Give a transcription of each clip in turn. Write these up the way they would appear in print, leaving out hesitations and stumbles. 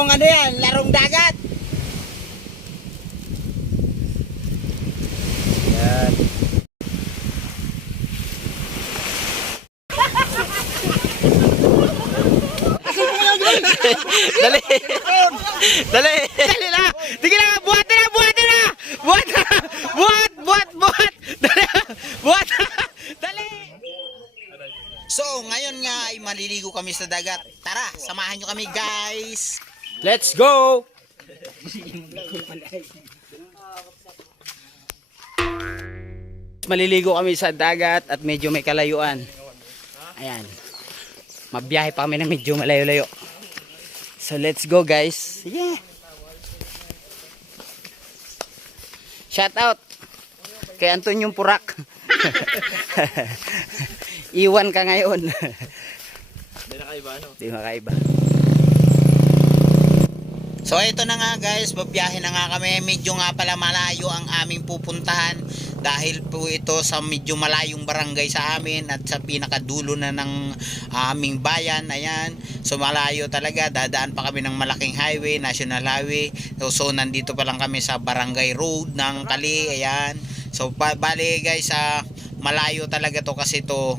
Larong ano yan? Larong dagat. Yan. Dali. Dali. Dali na. Sige na. Buhat na. Buhat na. Buhat na. Buhat. Buhat. Buhat. Dali. Buhat. Dali. So, ngayon nga ay maliligo kami sa dagat. Tara, samahan nyo kami guys. Let's go! Maliligo kami sa dagat at medyo may kalayuan. Ayan. Mabiyahe pa kami na medyo malayo-layo. So, let's go guys. Yeah! Shout out kay Antonio Purak. Iwan ka ngayon. Hindi nakaiba, no? Hindi makaiba. So ito na nga guys, babiyahe na nga kami. Medyo nga pala malayo ang aming pupuntahan dahil po ito sa medyo malayong barangay sa amin at sa pinakadulo na ng aming bayan. Ayan, so malayo talaga. Dadaan pa kami ng malaking highway, national highway. So nandito pa lang kami sa barangay road ng Kali. Ayan, so bali guys, malayo talaga to kasi to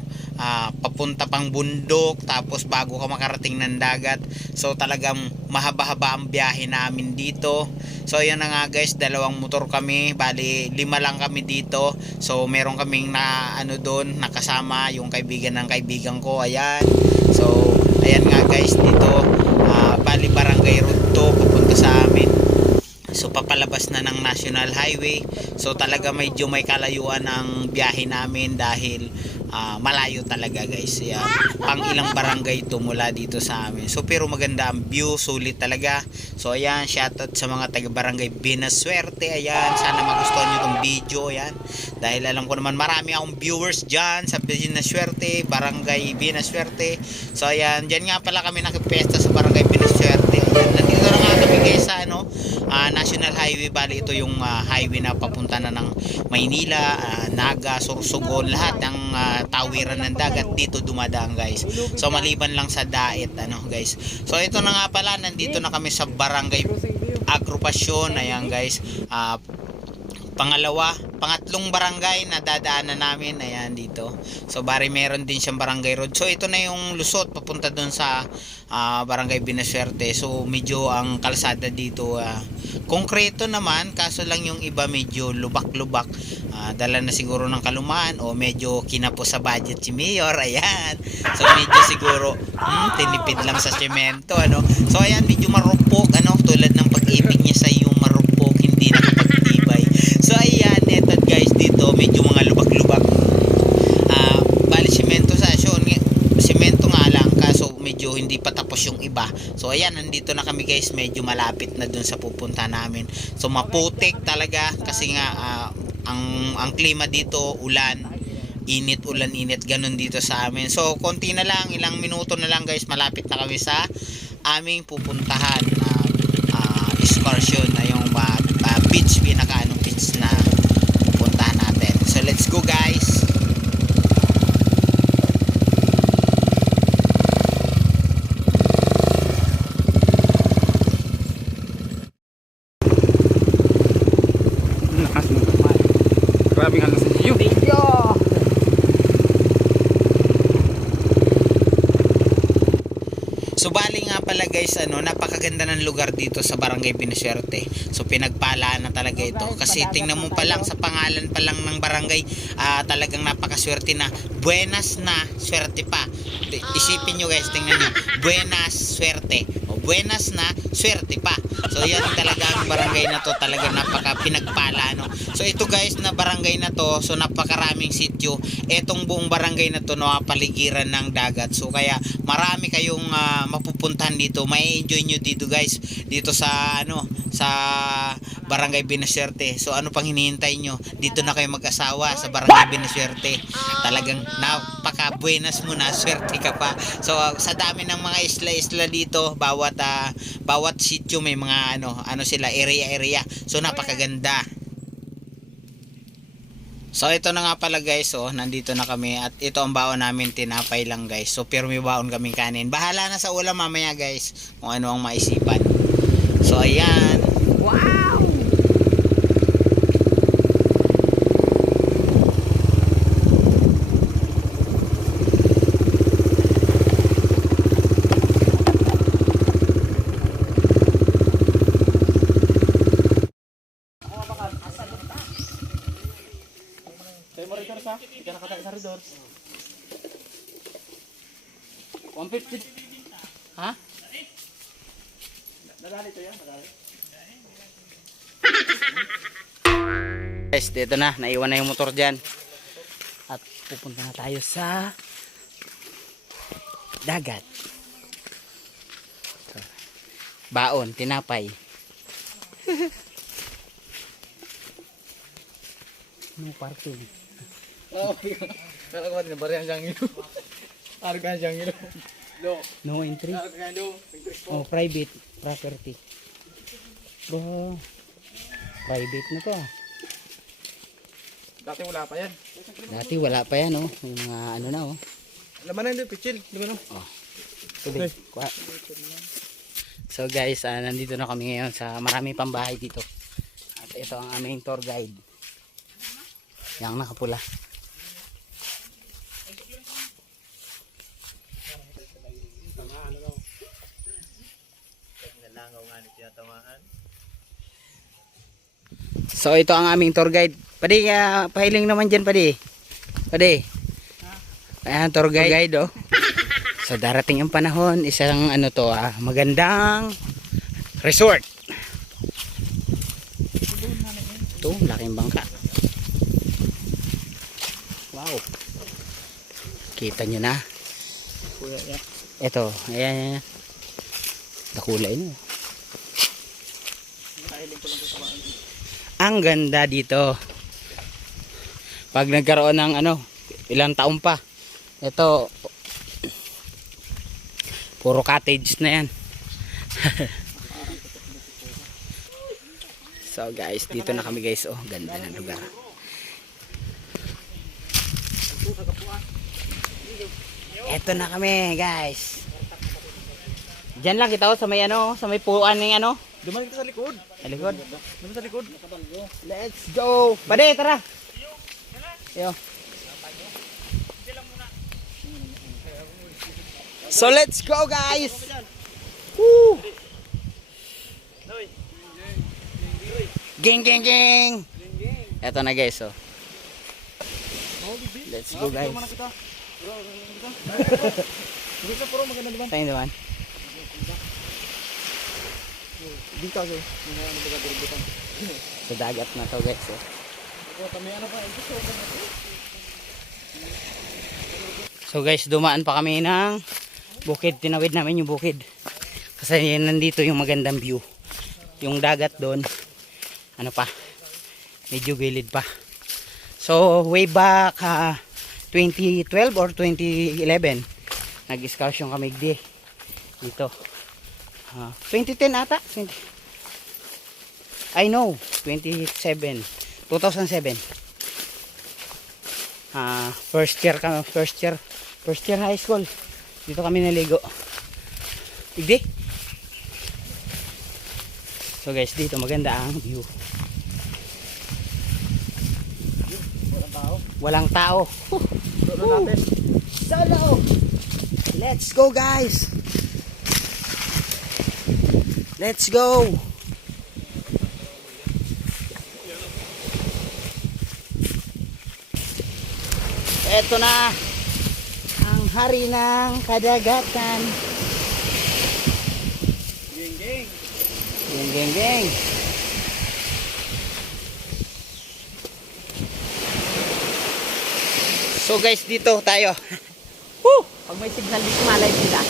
papunta pang bundok tapos bago ka makarating ng dagat. So talagang mahaba-haba ang biyahe namin dito. So ayan na nga guys, dalawang motor kami, bali 5 lang kami dito. So meron kaming na ano doon, nakasama yung kaibigan ng kaibigan ko. Ayan, so ayan nga guys, dito bali barangay road to papunta sa amin. So papalabas na ng national highway. So talaga medyo may kalayuan ang biyahe namin dahil malayo talaga guys. Yan. Pang ilang barangay ito mula dito sa amin. So pero maganda ang view, sulit talaga. So ayan, shoutout sa mga taga barangay Binasuerte. Ayan, sana magustuhan nyo itong video. Ayan, dahil alam ko naman marami akong viewers dyan sa Binasuerte, barangay Binasuerte. So ayan, dyan nga pala kami nakipesta sa barangay Binasuerte. Ayan, nandito na nga kami guys sa National Highway. Bali ito yung highway na papunta na ng Maynila, Naga, Sorsogon, lahat ng tawiran ng dagat dito dumadaan guys. So maliban lang sa Daet guys. So ito na nga pala, nandito na kami sa barangay Agrupacion. Ayan guys, pangatlong barangay na dadaanan namin. Ayan dito. So bari meron din siyang barangay road. So ito na yung lusot papunta doon sa barangay Binasuerte. So medyo ang kalsada dito konkreto naman, kaso lang yung iba medyo lubak-lubak. Dala na siguro ng kalumaan o medyo kinapos sa budget si Mayor. Ayan, so medyo siguro tinipid lang sa semento So ayan, medyo marupok tulad ng pag-ibig niya sa yung marupok, hindi nakapagtibay. So ayan, eto guys, dito medyo mga lubak-lubak. Bali semento sa semento nga lang, kaso medyo hindi pa tapos yung iba. So ayan, nandito na kami guys, medyo malapit na dun sa pupunta namin. So maputik talaga kasi nga ang klima dito, ulan, init, ulan, init, ganun dito sa amin. So konti na lang, ilang minuto na lang guys, malapit na kami sa aming pupuntahan excursion na yung beach, beach na pupuntahan natin. So let's go guys. Grabing hanggang sa iyo. So bali nga pala guys, napakaganda ng lugar dito sa barangay Binasuerte. So pinagpalaan na talaga ito. Kasi tingnan mo pa lang, sa pangalan pa lang ng barangay, talagang napakaswerte na. Buenas na swerte pa. Isipin nyo guys, tingnan nyo. Buenas swerte. O buenas na swerte pa. So yan talaga ang barangay na to, talaga napaka pinagpala So ito guys na barangay na to, so napakaraming sityo. Etong buong barangay na to napapaligiran ng dagat. So kaya marami kayong mapupuntahan dito. May enjoy nyo dito guys, dito sa sa barangay Binasuerte. So ano pang hinihintay nyo? Dito na kayo mag-asawa sa barangay Binasuerte. Talagang napaka buenas mo na, swerte ka pa. So sa dami ng mga isla-isla dito, bawat sityo may mga sila area. So napakaganda. So ito na nga pala guys, nandito na kami at ito ang baon namin, tinapay lang guys. So pero may baon kaming kanin. Bahala na sa ulam mamaya guys kung ano ang maisipan. So ayan. Wow! Tayo mo rin sa, hindi ka nakatay sa ridor. 150. Ha? Nadali to yan, nadali. Guys, dito na. Naiwan na yung motor dyan. At pupunta na tayo sa dagat. So, baon, tinapay. No parking. Oh, kala ko din bariyan siyang ilo. Argan siyang ilo. Lo. No entry. Argan do. Oh, private property. Bro, private na to. Dati wala pa yan. Dati wala pa yan, oh. May mga ano na, oh. Laman na yun, pichil. Di ba no? Oh. Tubig. So guys, nandito na kami ngayon sa marami pang bahay dito. At ito ang aming tour guide. Yang nakapula. So ito ang aming tour guide. Pwede pahiling naman dyan, pwede. Pwede. Ayan, tour guide, oh. So darating ang panahon, isang ano to, magandang resort. Ito, laking bangka. Wow. Kita nyo na. Ito, ayan. Nakulay no. Ang ganda dito. Pag nagkaroon ng ano, ilang taon pa. Ito, puro cottage na yan. So guys, dito na kami guys. Oh, ganda ng lugar. Eto na kami guys. Diyan lang kita sa may ano, sa may puan ng ano. Duman kita sa likod. Sa likod. Duman sa likod. Let's go. Pade, tara. Yo. So let's go guys. Woo. Gang gang gang. Eto na guys, oh. Let's go guys. Dito puro maganda naman. Tayo naman. Dito ako. Sa dagat na to guys, oh. So guys, dumaan pa kami ng bukid. Tinawid namin yung bukid. Kasi nandito yung magandang view. Yung dagat doon, ano pa, medyo gilid pa. So way back 2012 or 2011, nag-excursion kami dito. 2010 ata? I know, 2007. First year high school. Dito kami naligo. Igdi. So guys, dito maganda ang view. Walang tao. Solo natin. Solo. Let's go guys. Let's go. Eto na ang hari ng kadagatan. Geng geng. Geng geng geng. So guys, dito tayo. Woo! Pag may signal dito, malay sila.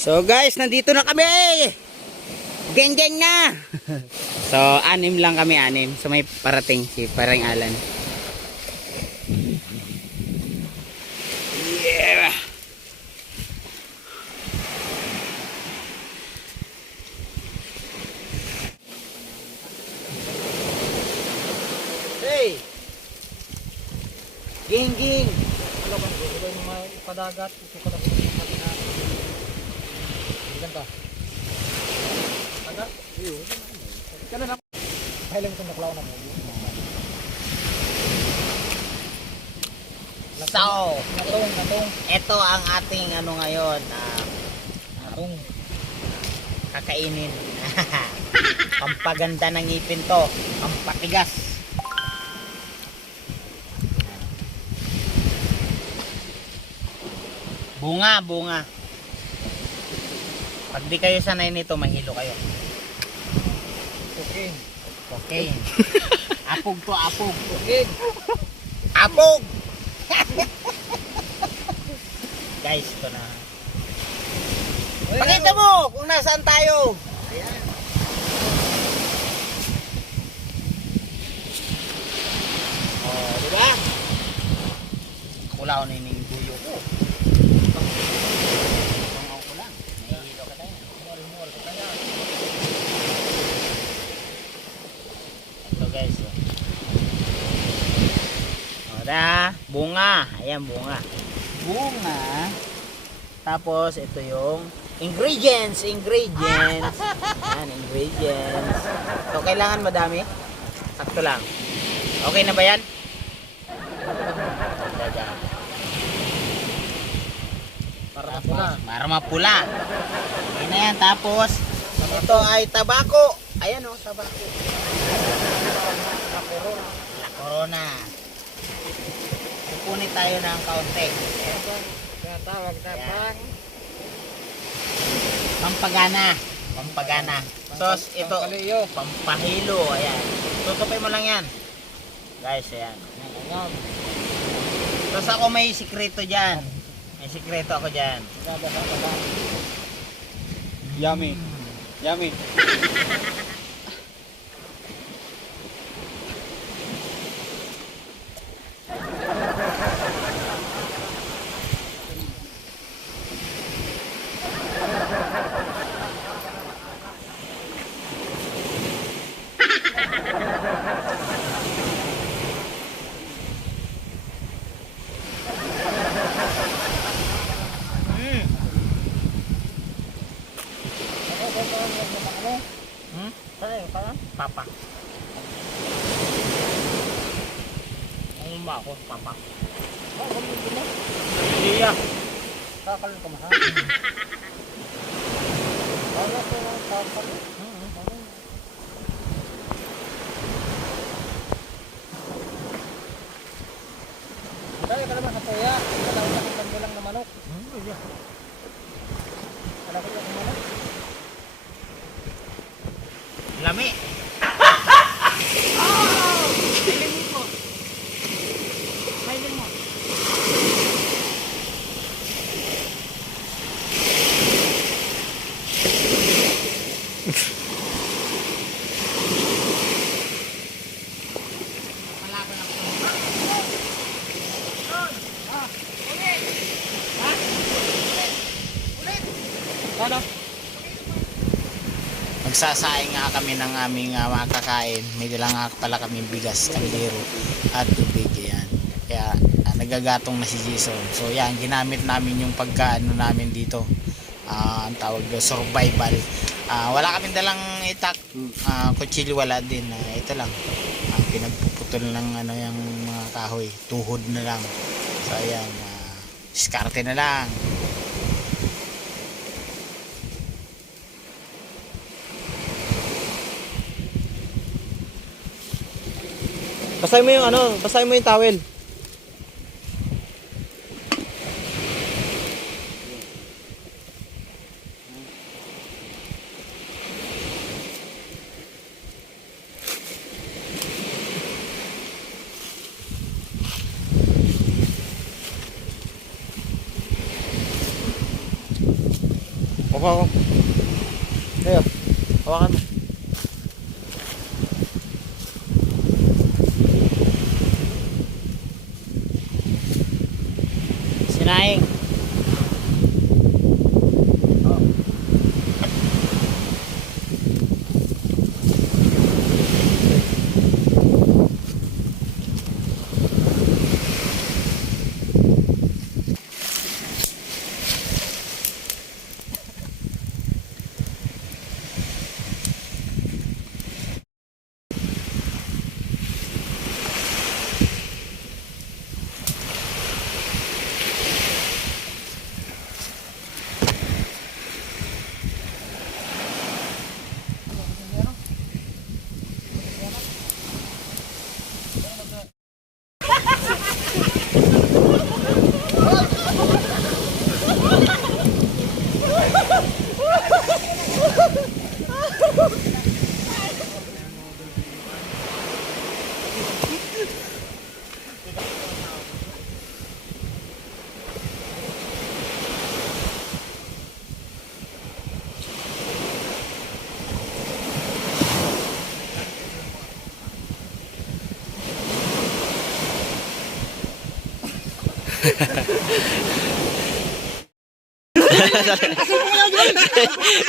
So guys, nandito na kami. Geng geng na. So 6 lang kami, 6. So may parating si Parang Alan. Yeah. Hey. King. Wala ba? Wala yung mga padagat. Ito ka na pati na. Ilan ka? Dagat? Iyo. Kaya na. Kaya lang itong naklaw na mo. So, Natong. ito ang ating ano ngayon. Natong. Kakainin. Pampaganda ng ngipin to. Pampatigas. Bunga. Pag di kayo sanay nito, mahilo kayo. Okay. Okay. Apog to, apog. Okay. Apog! Guys, ito na. Pakita mo kung nasaan tayo. Ayan. Oh, di ba? Kulaw na yung buyo ko. Pangaw ko lang. Nahihilo ka tayo. Mall ka kaya. Ito guys. Oh, da, bunga. Ayan, bunga. Bunga. Tapos, ito yung ingredients. Ayan, ingredients. So, kailangan madami? Sakto lang. Okay na ba yan? Para mapula. Para mapula. Okay na yan. Tapos, ito ay tabako. Ayan o, tabako. La Corona. Pupunit tayo ng kaunti. Tawag na Ayan. Pampagana. Sos, ito, Pampaliyo. pampahilo. Ayan. Tutupin mo lang yan. Guys, ayan. Tapos ako may sikreto dyan. May sikreto ako dyan. Yummy. Yummy. Papa. Ang ba ako, papa. Iya. Kakal ka mahal. Wala ko lang kakal. Dahil ka naman sa tuya. Wala ko lang lang na manok. Wala ko lang manok. Lami. Ano? Magsasaing nga kami ng aming mga kakain. May dala nga pala kami bigas, kaldero at tubig. Yan. Kaya nagagatong na si Jason. So yan, ginamit namin yung pagkaano namin dito. Ang tawag doon, survival. Wala kaming dalang itak. Kutsilyo wala din. Ito lang. Pinagpuputol ng ano yung mga kahoy. Tuhod na lang. So ayan. Diskarte na lang. Basahin mo yung ano, basahin mo yung towel. Hawakan mo. Ayo, hawakan mo. Sinaing.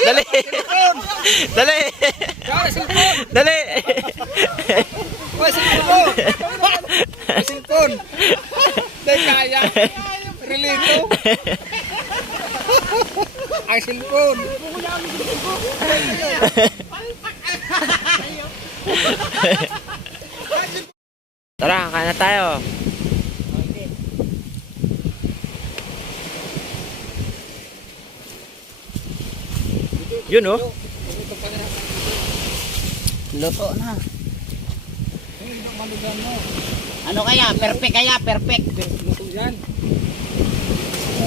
Dali. Dali. Dali. Cellphone. Dahil kaya. Relito. Ay, cellphone. Tara, kain na tayo. Yun oh. Luto na. Ano kaya? Perfect kaya? Perfect. Luto yan.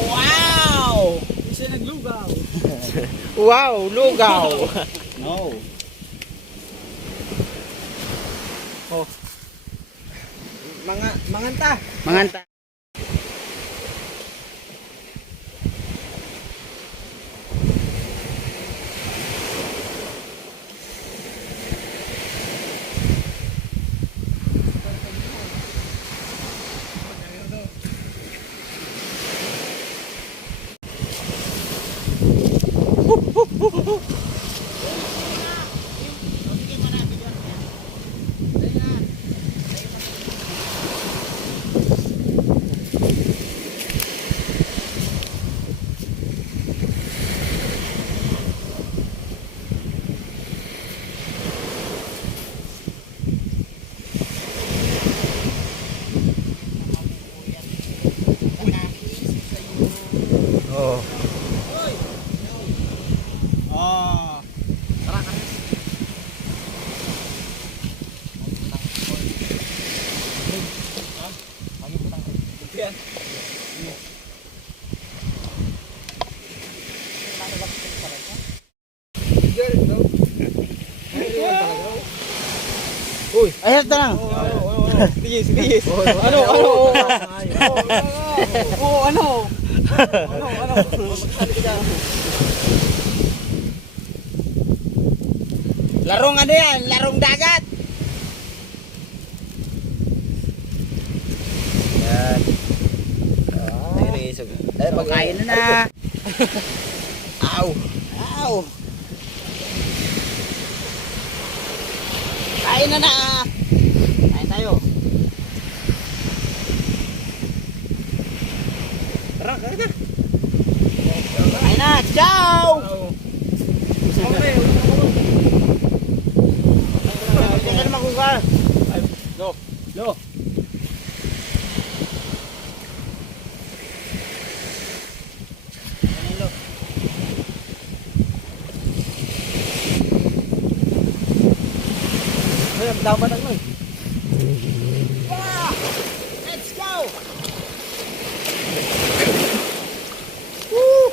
Wow! Isa naglugaw. Wow, lugaw. No. Oh. Manganta. Manganta. Oh. Ah. Uy, ayun ito lang. Sige. Ano? Ano? Larong ano yan? Larong dagat. Yan. Ay, pagkain na na. Aw. Aw. Kain na na. Kain tayo. Tara, kain na. Kain na. Ciao. Hindi ka naman kung ka. Lo. Dapat ano eh. Let's go. Woo.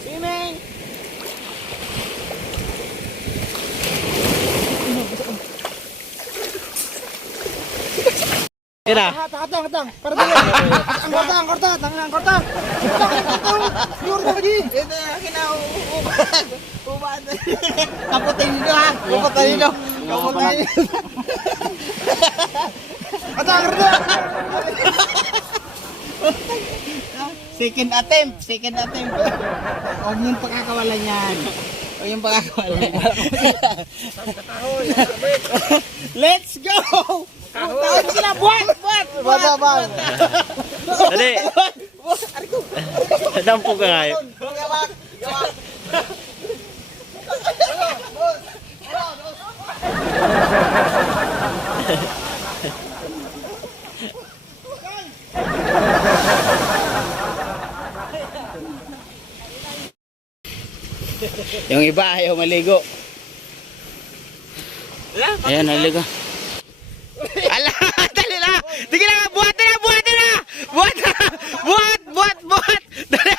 Swimming. Tira. Hatang. Para dali. Ang korta. Yur ka di. Ito kinauuban. Uban. Kaputin nyo ha. Kaputin nyo. Hatang korta. Second attempt. Huwag yung pagkakawalan yan. Let's go! Tawag sila, buwan! Dali. Dampo ka ngayon. Yung iba ayaw maligo. Ayan, naligo. Ala, dali na! Sige na, buhatin na! Buhat! Dali!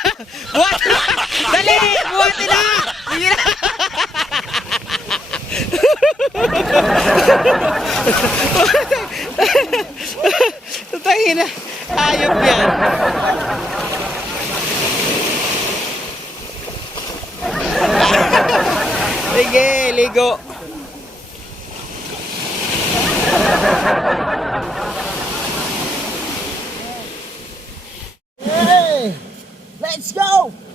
Dali! Buhatin na! Sige na! Tutangin na! Ayop yan! Sige, ligo! Let's go!